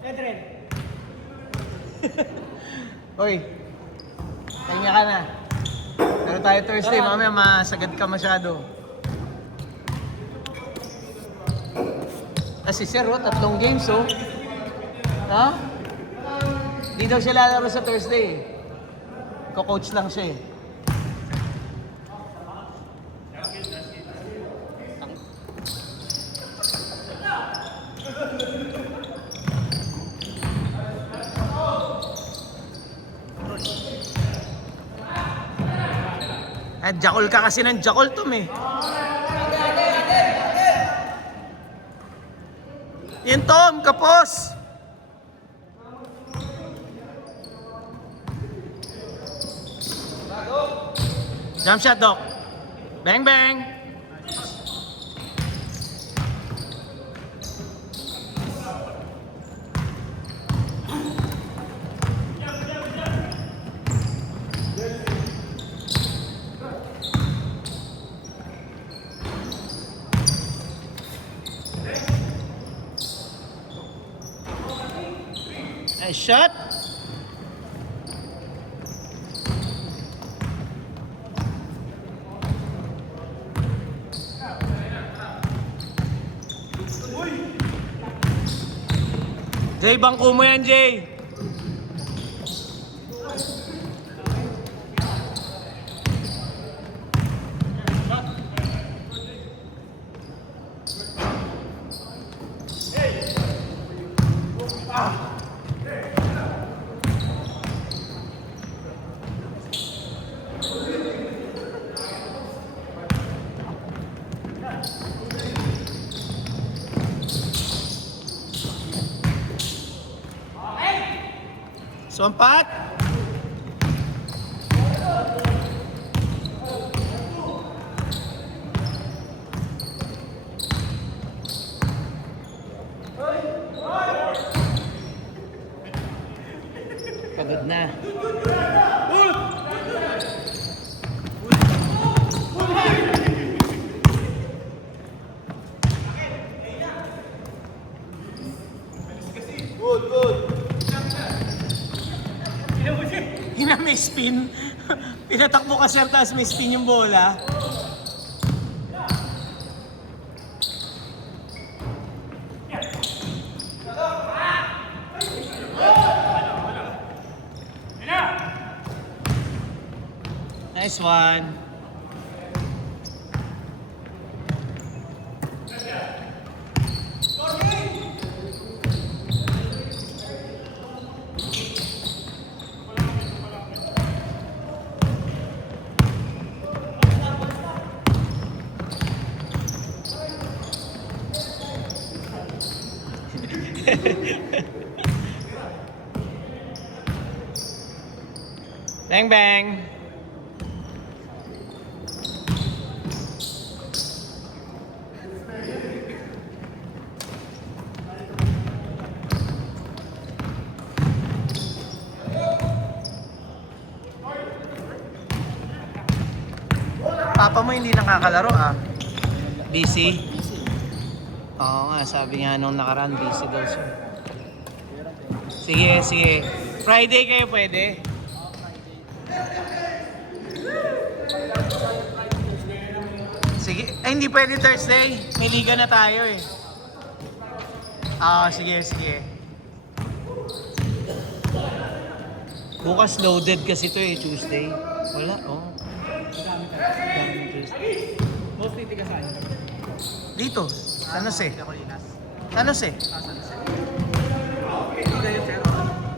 Edren. Hoy, kanya ka na. Pero tayo Thursday, mamaya masagad ka masyado. Si Sir, 3 games, oh. Ha? Di daw siya lalaro sa Thursday. Ko-coach lang siya, eh. Jakol ka kasi ng Jakol, Tom, eh. Yun, Tom, kapos! Jump shot, Doc. Bang, bang! Nice shot! Jay, bangko mo yan, Jay! Sumpat! Pagod na. Hina may spin. Pinatakbo ka, Sir, tapos may spin yung bola. Nice one. Bang bang. Papa mo hindi nakakalaro, ah. Busy? Oo nga, sabi nga nung nakaraan, busy daw siya. Sige, sige. Friday kayo pwede? Sige. Ay, hindi pwede Thursday. May liga na tayo, eh. Sige, sige. Bukas loaded kasi to, eh, Tuesday. Wala, oh. Mostly tiga saan? Dito, San Jose. San Jose? Hindi kayo pero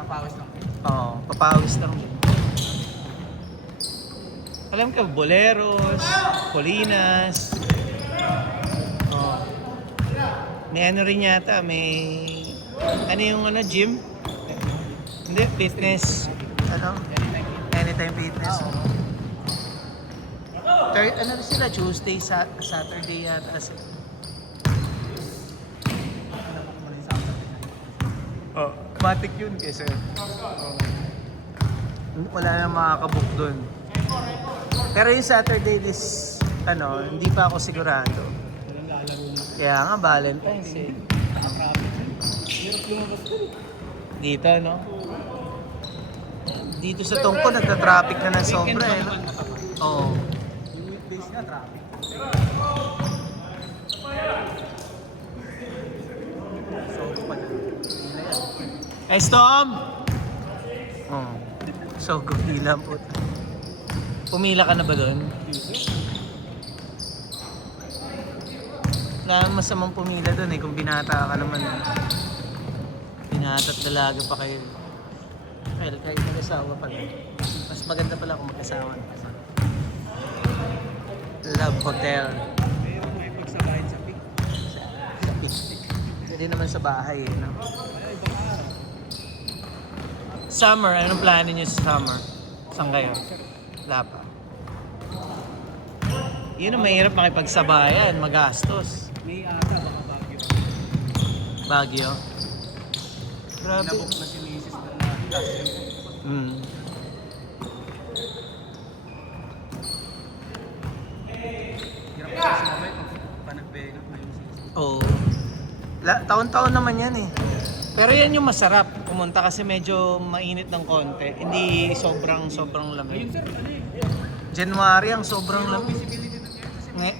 papawis lang. Oo, papawis lang. Alam ka, Boleros, Colinas. Oh. May ano rin yata, may... Ano yung gym? Hindi, fitness. Ano? Anytime fitness. Ano rin sila? Tuesday, Saturday yata. Oh, matik yun kasi. Wala na makakabook dun. Pero yung Saturday hindi pa ako sigurado. Kaya nga, Valentine's, eh. lumabas ko. Dito, no? Dito sa Tungko, nagta-traffic na ng sobra eh. No? Oo. Yung weekdays na traffic. Sogo pa dyan. Hila yan. Hey, Storm! Oh. So, gumila po. Pumila ka na ba doon? Wala namang masamang pumila doon eh, kung binata ka naman. Binata at dalaga pa kayo. Kahit mag-asawa pa lang. Mas maganda pala kung mag-asawa. Love Hotel. May pagsabahin sa pick. Sa picnic. Pwede naman sa bahay eh, no? Ay, baka. Summer, anong plano niyo sa summer? Saan kayo? Wala pa. Yun ang mahirap makipagsabayan, magastos. May ata, baka Baguio. Baguio. Grabe. Nabook na si Mrs. na last year. Mm. Hirap kasi sumabay pag panag-bega may season. Oo. Taon-taon naman yan eh. Pero yan yung masarap. Pumunta kasi medyo mainit ng konti. Hindi sobrang Ayun lamig. sir, ano eh. January ang sobrang Yung lamig. visibility nun ngayon kasi Nge,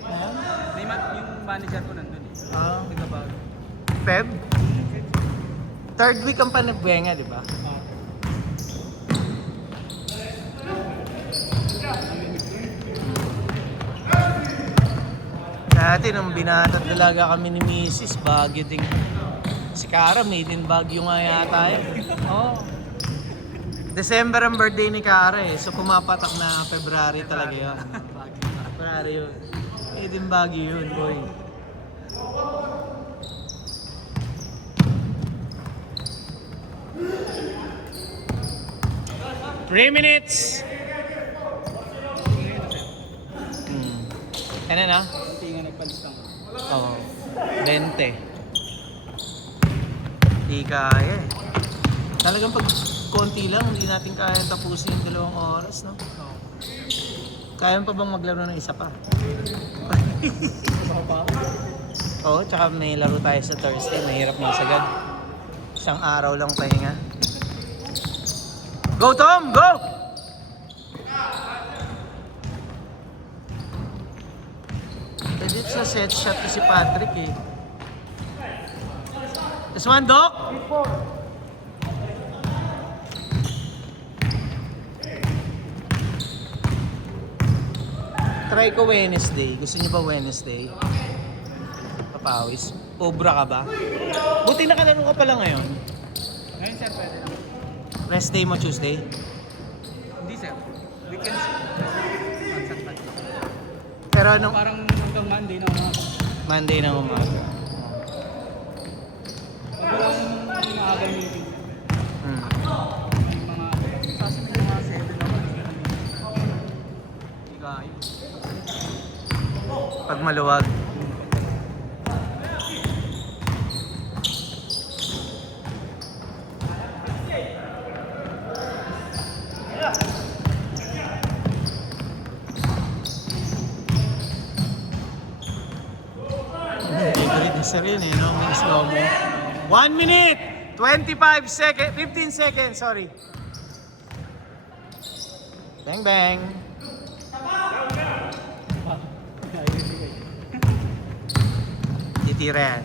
yung manager ko nandun eh. ah, Taga Baguio. Feb? Third week ang panagbenga, di ba? Dati nung binata talaga kami ni Mrs. Baguio din. Si Cara, made in Baguio nga yata yun. Oo. December ang birthday ni Cara eh. So pumapatak na February talaga yun. February yun. Made in Baguio yun, boy. Three minutes! Ano na? Hindi nga nagpalis lang. Oo. 20. Hindi kaya eh. Talagang pag konti lang, hindi natin kaya tapusin yung 2 oras, no? Kaya pa bang maglaro ng isa pa? Oo, tsaka may laro tayo sa Thursday. Mahirap na sagad. Isang araw lang pahinga. Go, Tom! Go! Pwede sa set shot to si Patrick eh. This one, Doc! Try ko Wednesday. Gusto niyo ba Wednesday? Papawis. Obra ka ba? Buti nakalaro ka pala ngayon. Ngayon sir, pwede lang. Rest day mo Tuesday? Hindi sir. Weekends. Constant. Pero anong Parang hanggang Monday na ako. Monday na umaga? Pag walang maaga meeting. Hmm. Yung mga, kasi may mga 7 naman. Hindi kaya. Pag maluwag. Favorite na sir yun eh, no? May slow mo. 1 minute! 25 seconds, 15 seconds, sorry. Bang bang. Titira yan.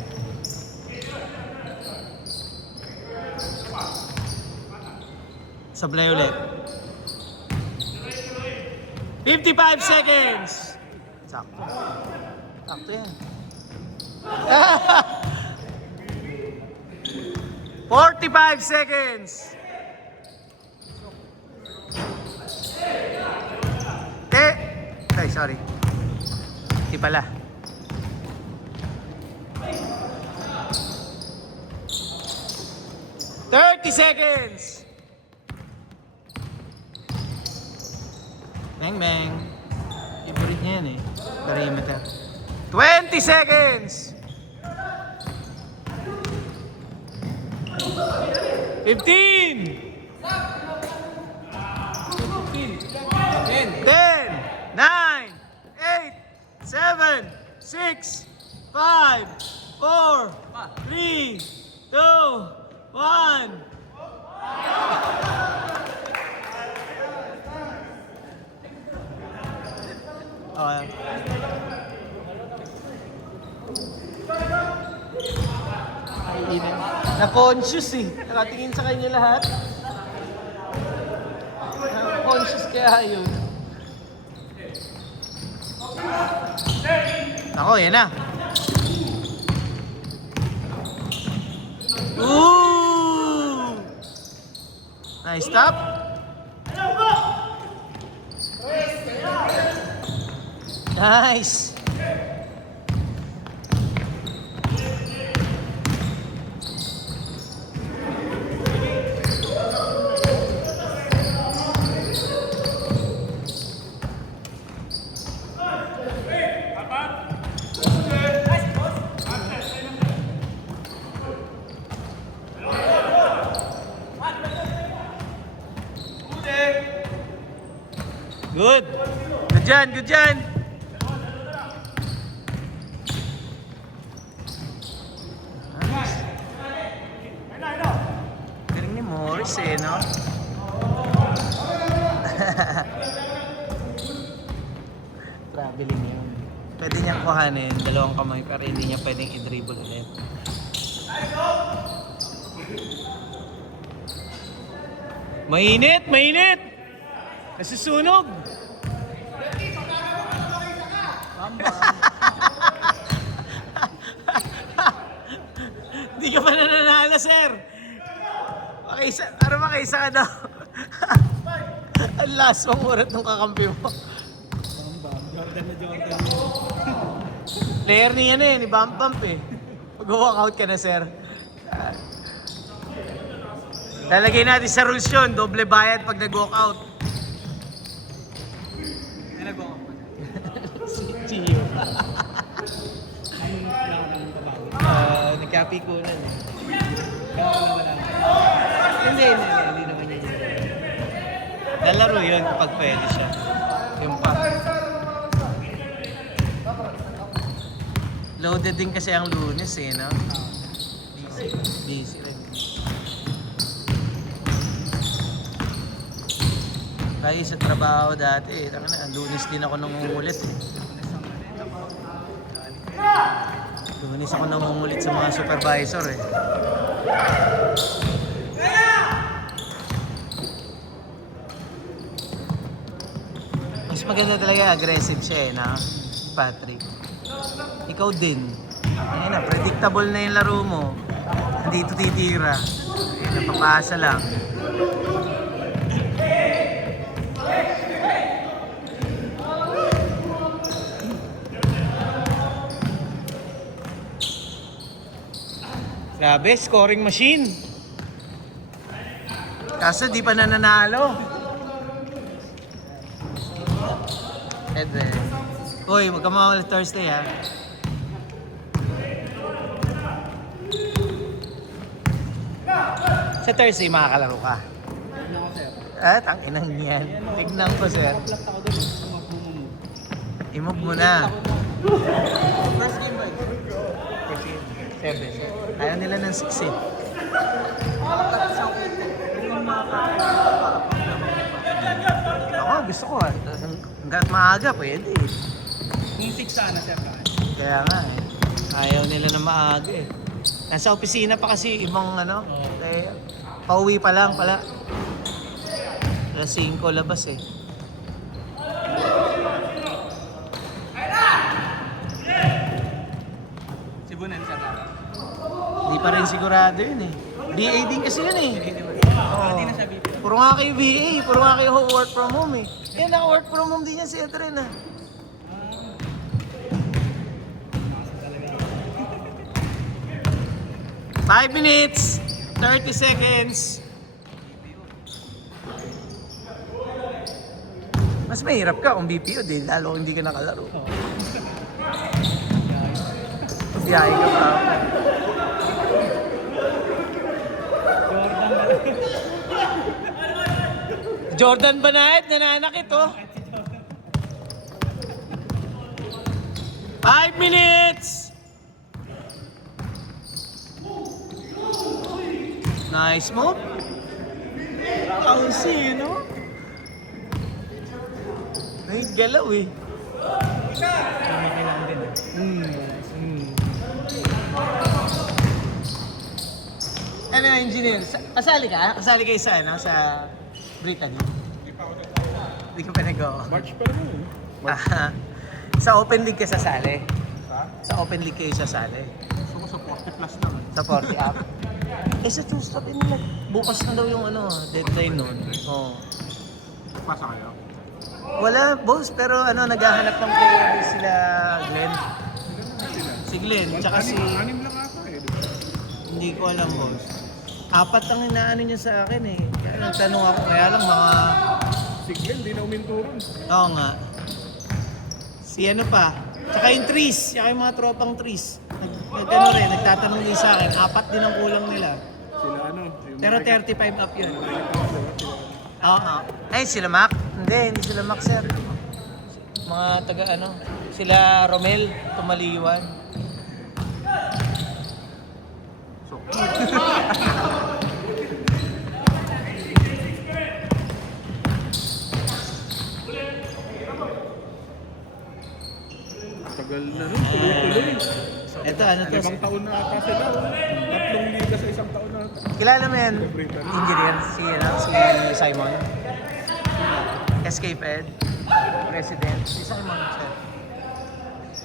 Sablay ulit. 55 seconds! Sakto. Sakto yan. 45 seconds! Ay, sorry. Di pala. 30 seconds! Bang bang. Favorite niya yan eh. Perimeter. 20 seconds! 15! 10, 9, 8, 7, 6, 5, 4, 3, 2, Na-conscious eh. Nakatingin sa kanya lahat. Na-conscious kaya yun. Ako, yan na. Ooh! Nice stop. Nice. Good. Good dyan, good dyan. Nice. Galing ni Morris eh, no? Traveling yun. Pwede niyang kuhanin, dalawang kamay, pero hindi niya pwedeng i-dribble ulit. Mainit! Mainit! Nasusunog! Hindi ka pa nananalo, sir! Makaisa, ano makaisa ka daw? Ang last mong urat ng kakampi mo. Jordan na Jordan. Player niya na eh, ni Bump Bump eh. Mag-walkout ka na, sir. Lalagay natin sa rules yun, doble bayad pag nag-walkout. May nag-walk pa. Si Gio. Nagkapikunan eh. Kaya wala. Hindi naman yun. Lalaro yun kapag pwede siya. Yung pa. Loaded din kasi ang Lunes eh, no? Busy rin. Kaya sa trabaho dati, ang Lunes din ako nangungulit eh. Lunes ako nangungulit sa mga supervisor eh. Mas maganda talaga aggressive siya eh, na Patrick. Ikaw din. Ayun na, predictable na yung laro mo. Hindi ito titira. Ayun, napapasa lang. Grabe, scoring machine. Kaso di pa nananalo. Edwin. Uy, huwag ka mawala Thursday ha. Sa Thursday makakalaro ka. Ano ako, sir? Tanginang yan. Tignan ko, sir. Flat ako dun. Mag-move. I-move mo na. First game ba yun? 7. Ayaw nila ng 6 eh. Practice ako. Hindi ko Ako, gusto ko ah. Hanggat maaga, pwede eh. Kung 6 sana, sir. Kaya nga eh. Ayaw nila na maaga eh. Nasa opisina pa kasi ibang ano. Eh, pauwi pa lang pala. Alas 5 labas eh. Sibunan, sir. Hindi pa rin sigurado yun eh. BA din kasi yun eh. Hindi na siya BP. Puro nga kayo BA, puro nga kayo work from home eh. Eh, naka-work from home din yan si Edrin ah. Five minutes, 30 seconds. Mas mahirap ka kung BPO din, lalo hindi ka nakalaro. Biyahe ka pa. Jordan Banayad, nananakit oh. 5 minutes! Nice move. Bouncy, no? May galaw eh. Kailangan din. Ano, engineer? Kasali ka? Kasali kayo sa, ano, sa Brittany? Hindi ka pa nag-go. March pa rin. Sa Open League ka sasali? Ha? Sa Open League kayo sasali? Gusto ko sa 40 plus lang. Sa 40 up? Eh sa two-stop, bukas na daw yung ano, deadline nun. Oh. Pasa kayo? Wala, boss, pero ano, naghahanap ng player sila Glenn. Si Glenn, tsaka si... Anim lang ata eh. Di ba? Hindi ko alam, boss. 4 ang inaano niya sa akin eh. Kaya nagtanong ako, kaya lang mga... Si Glenn, di na uminto ron. Oo nga. Si ano pa, tsaka yung trees, tsaka yung mga tropang trees. Nagtanong rin, nagtatanong din sa akin, 4 din ang kulang nila. Sila ano? Yung Pero mga- 35 up yun. mga ito, diba? Sila- Oo. Ay, sila Mac? Hindi sila Mac, sir. Mga taga ano, sila Romel, Tumaliwan. So, tagal na nun, tuloy-tuloy. Ito, ano to? 5 taon na ata sila. 3 liga sa 1 taon na ata. Kilala mo yan, engineer, si Simon? SK Fed, President. Si Simon, sir.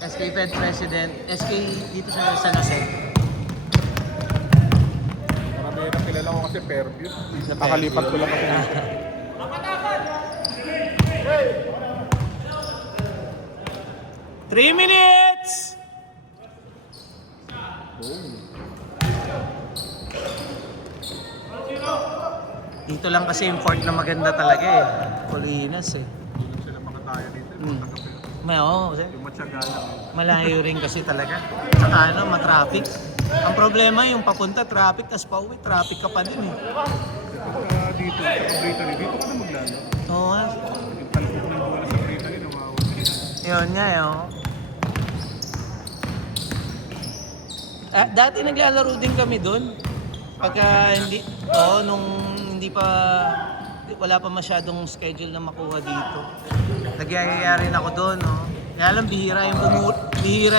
SK Fed President, SK dito sa San Jose. Marami na kilala ko kasi Fairview. Nakalipat ko lang kasi. 3 minutes! Dito lang kasi yung fort na maganda talaga eh. Colinas eh. Hindi lang sila makataya dito. Hmm. Magkakape. Oo, sir. Yung matyaga lang. Malayo rin kasi talaga. Saka ano, matraffic. Ang problema yung papunta traffic, tas pauwi traffic ka pa din eh. Ito dito, sa Brittany. Dito ka na maglalo. Oo nga. Yung talpok ng bola sa Brittany, nawawala. Yun nga eh, oh. Dati naglalaro din kami doon. Pagka hindi, nung hindi pa, wala pa masyadong schedule na makuha dito. Nagyayaya rin ako doon, no. Kaya lang bihira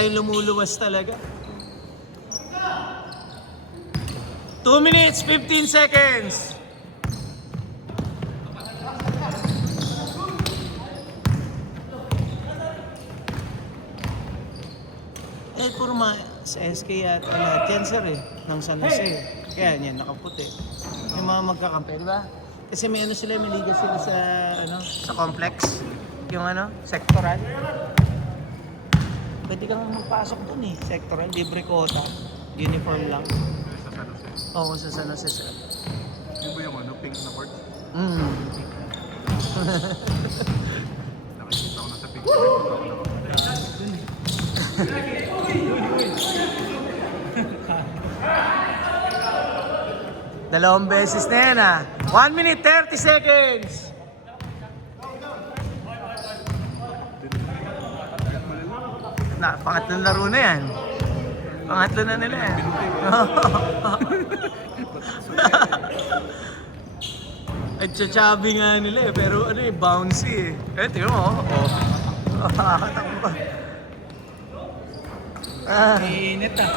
yung lumuluwas talaga. 2 minutes, 15 seconds. Eh, puro sa SK at lahat yan, sir eh. Ng San Jose. Kaya yan, nakaputi. Yung mga magkakampi, di ba? Kasi may ano sila, may liga sila sa, ano, sa complex. Yung ano, sectoral. Pwede kang magpasok dun eh. Sectoral, libre quota. Uniform lang. Sa San Jose. Oo, sa San Jose, sir. Yun ba yung ano, pink na court? Mm. Nakikita ko na sa picture. Dalawang beses na yan ah. 1 minute, 30 seconds. Pangatlong laro na yan. Pangatlo na nila yan. At chachabi nga nila eh, pero ano eh, bouncy eh. Tingnan mo, nakakatakbo pa. Mainit ah.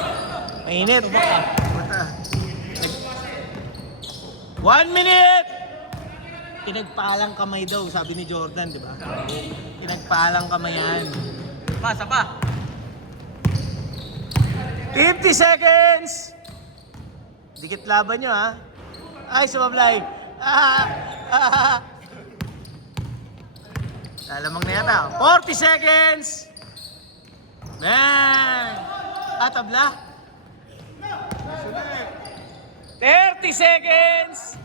Mainit. Mata. 1 minute! Pinagpalang kamay daw, sabi ni Jordan, di ba? Pinagpalang kamay yan. Pasa pa. 50 seconds! Dikit laban nyo, ha? Ay, sumablay. Lalamang na yata. 40 seconds! Man! Tabla? 30 seconds!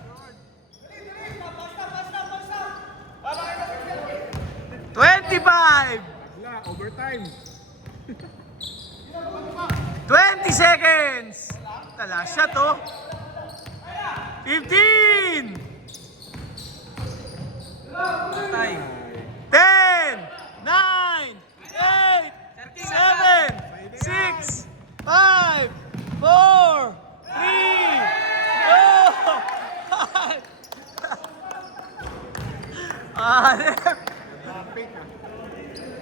25! Wala, overtime. 20 seconds! Tala siya to. 15! Time. 10! 9! 8! 7! 6! 5! 4! 3! 2! 1!